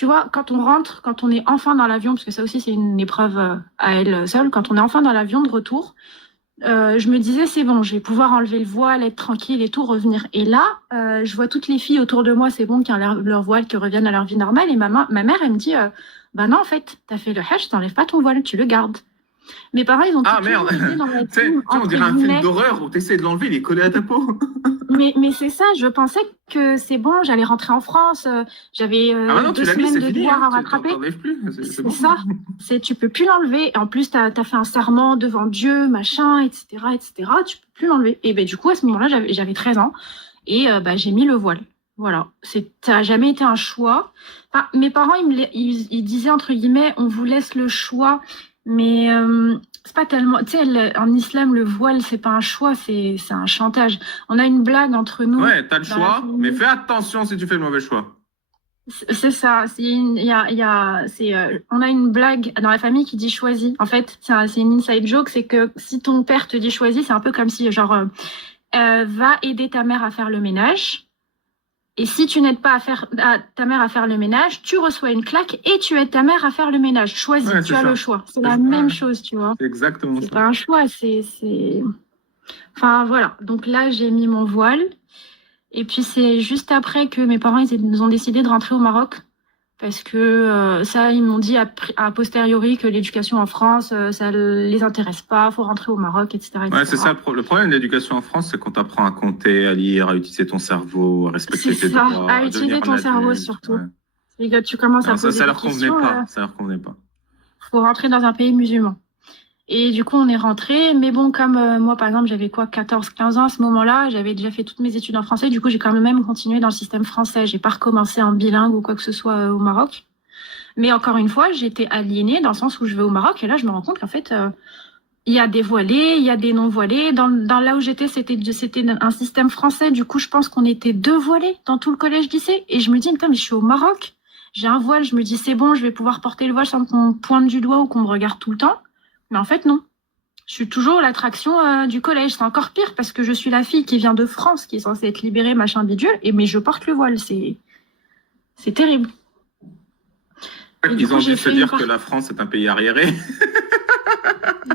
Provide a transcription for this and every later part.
tu vois, quand on rentre, quand on est enfin dans l'avion, parce que ça aussi c'est une épreuve à elle seule, quand on est enfin dans l'avion de retour, je me disais, c'est bon, je vais pouvoir enlever le voile, être tranquille et tout, revenir. Et là, je vois toutes les filles autour de moi, c'est bon, qui ont leur voile, qui reviennent à leur vie normale. Et ma mère, elle me dit, bah non, en fait, t'as fait le hajj, t'enlèves pas ton voile, tu le gardes. Mes parents, ils ont Ah merde! toujours été dans la Tu sais, team, on entre dirait un film guillemets. d'horreur où tu essaies de l'enlever, il est collé à ta peau. Mais c'est ça, je pensais que c'est bon, j'allais rentrer en France, j'avais Ah maintenant, deux tu l'as mis, semaines c'est de fini, devoirs hein. à Tu rattraper. t'enlèves plus, c'est C'est bon. ça, tu peux plus l'enlever. Et en plus, t'as fait un serment devant Dieu, machin, etc., etc. Tu peux plus l'enlever. Et ben du coup, à ce moment-là, j'avais 13 ans et bah, j'ai mis le voile. Voilà, ça a jamais été un choix. Enfin, mes parents, ils disaient entre guillemets, on vous laisse le choix, mais c'est pas tellement. Tu sais, en islam, le voile, c'est pas un choix, c'est un chantage. On a une blague entre nous Ouais, t'as le dans la choix, mais famille. fais attention si tu fais le mauvais choix. C'est ça. On a une blague dans la famille qui dit choisis. En fait, c'est une inside joke, c'est que si ton père te dit choisis, c'est un peu comme si, genre, va aider ta mère à faire le ménage. Et si tu n'aides pas ta mère à faire le ménage, tu reçois une claque et tu aides ta mère à faire le ménage. Choisis, Ouais, c'est tu as le ça. choix. C'est C'est la ouais, même chose, tu vois. c'est exactement C'est ça. pas un choix, Enfin, voilà. Donc là, j'ai mis mon voile. Et puis, c'est juste après que mes parents, ils ont décidé de rentrer au Maroc. Parce que ça, ils m'ont dit a posteriori que l'éducation en France, ça les intéresse pas, faut rentrer au Maroc, etc., Ouais, c'est ça. etc. Le problème de l'éducation en France, c'est qu'on t'apprend à compter, à lire, à utiliser ton cerveau, à C'est respecter tes ça, droits, à à devenir utiliser un ton cerveau adulte. surtout. Ouais. Et quand tu commences à Non, poser ça des leur convenait questions, pas. Ça leur convenait pas. faut rentrer dans un pays musulman. Et du coup, on est rentré. Mais bon, comme moi, par exemple, j'avais quoi, 14, 15 ans à ce moment-là, j'avais déjà fait toutes mes études en français. Du coup, j'ai quand même continué dans le système français. J'ai pas recommencé en bilingue ou quoi que ce soit au Maroc. Mais encore une fois, j'étais aliénée dans le sens où je vais au Maroc. Et là, je me rends compte qu'en fait, il y a des voilés, il y a des non-voilés. Dans là où j'étais, c'était un système français. Du coup, je pense qu'on était deux voilés dans tout le collège-lycée. Et je me dis, putain, mais je suis au Maroc. J'ai un voile. Je me dis, c'est bon, je vais pouvoir porter le voile sans qu'on me pointe du doigt ou qu'on me regarde tout le temps. Mais en fait, non. Je suis toujours l'attraction du collège. C'est encore pire parce que je suis la fille qui vient de France, qui est censée être libérée, machin bidule. Mais je porte le voile. C'est terrible. Et du Ils coup, ont dû j'ai se fait une dire que partie. la France est un pays arriéré.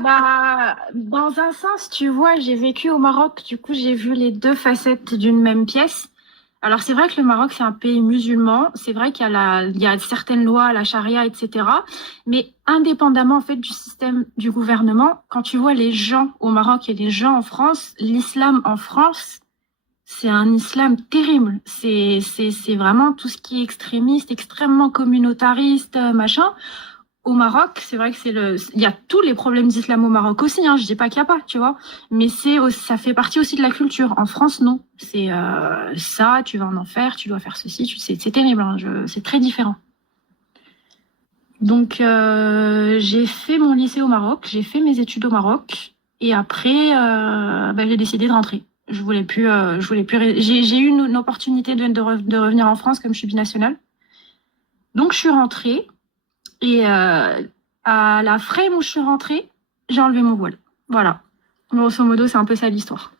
Bah, dans un sens, tu vois, j'ai vécu au Maroc, du coup, j'ai vu les deux facettes d'une même pièce. Alors, c'est vrai que le Maroc, c'est un pays musulman. C'est vrai il y a certaines lois, la charia, etc. Mais indépendamment, en fait, du système du gouvernement, quand tu vois les gens au Maroc et les gens en France, l'islam en France, c'est un islam terrible. C'est vraiment tout ce qui est extrémiste, extrêmement communautariste, machin. Au Maroc, c'est vrai que il y a tous les problèmes d'islam au Maroc aussi, hein, je dis pas qu'il y a pas, tu vois, mais ça fait partie aussi de la culture. En France, non. C'est ça, tu vas en enfer, tu dois faire ceci, c'est terrible, hein, c'est très différent. Donc, j'ai fait mon lycée au Maroc, j'ai fait mes études au Maroc, et après, bah, j'ai décidé de rentrer. Je voulais plus. J'ai eu une opportunité de revenir en France comme je suis binationale. Donc, je suis rentrée. Et à la frame où je suis rentrée, j'ai enlevé mon voile. Voilà. Grosso modo, c'est un peu ça l'histoire.